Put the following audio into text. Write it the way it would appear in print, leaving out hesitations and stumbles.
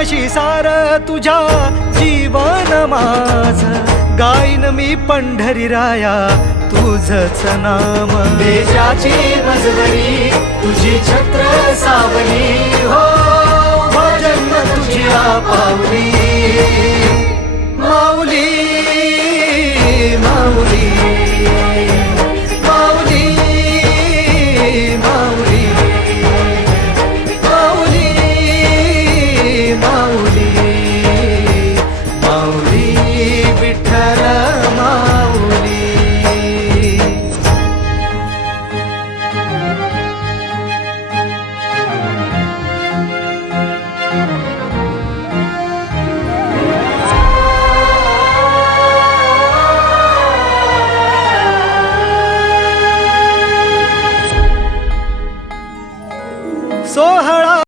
पाशी सार तुझ्या जीवन माझ गाईन मी पंढरी राया तुझच नाम. देशाची मजबरी तुझी छत्र सावली हो.